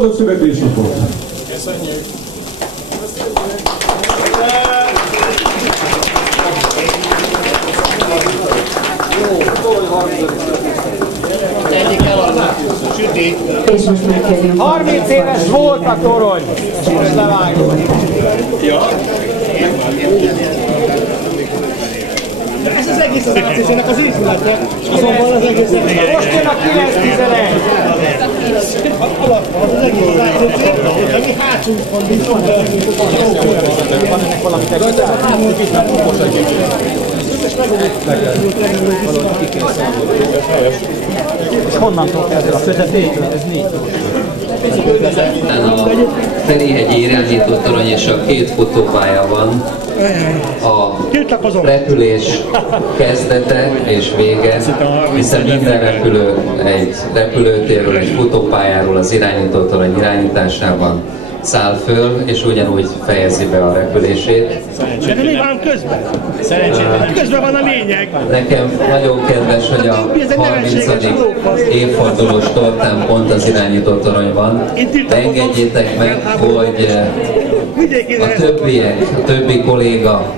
Boldog születésnapot! Köszönjük! És most megkérjük. 30 éves volt a torony! Most levágjuk. Ja. Ez az egész ennek az épülete, és azonban az egész Most jön a 9-11! az egész látszik, ami hátul van, mint van ennek valami és honnantól kezdve a közepétől? Ez 4. A Ferihegyi irányító torony és a 2 futópálya van. A repülés kezdete és vége, hiszen minden repülő egy repülőtérről, egy futópályáról az irányító torony irányításában száll föl, és ugyanúgy fejezi be a repülését. De mi van közben? Közben van a lényeg. Nekem nagyon kedves, hogy a 30. évfordulós tortán pont az irányító torony van. De engedjétek meg, hogy a többi kolléga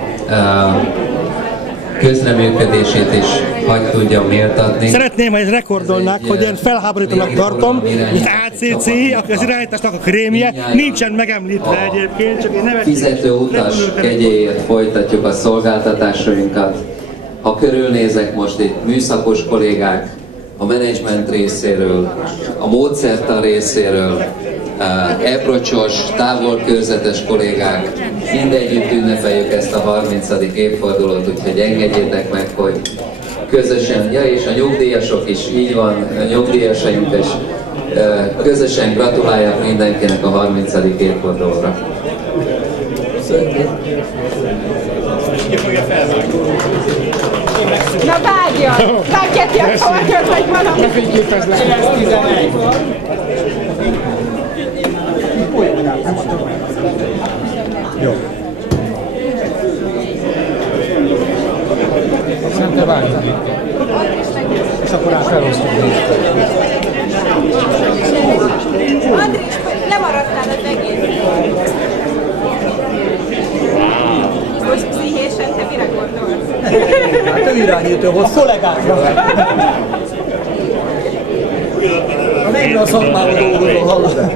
közreműködését is hagy tudjam méltatni. Szeretném, ha ezt rekordolnák, hogy én felháborítónak tartom, hogy ACC, aki az irányításnak a krémje, nincsen megemlítve egyébként, csak én nevetséges. Fizető utas kegyéért folytatjuk a szolgáltatásainkat. Ha körülnézek most itt műszakos kollégák, a menedzsment részéről, a módszertan részéről, eprocsos, távolkörzetes kollégák, mindegyütt ünnepeljük ezt a 30. évfordulót, úgyhogy engedjétek meg, hogy közösen, ja és a nyugdíjasok is, így van, a nyugdíjasaink is, közösen gratuláljak mindenkinek a 30. évfordulóra. Na vágjon! Vágjeti a kortyot, vagy valami! Befényképezd le! 9-11! Jó. Szerintem vágtam. És akkor át felosztom. Andris, lemaradtál az egész. Most pszichésen te mire gondolsz? Hát ő irányítóhoz, kollégákra. A megre a szakmában dolgozó, hallod?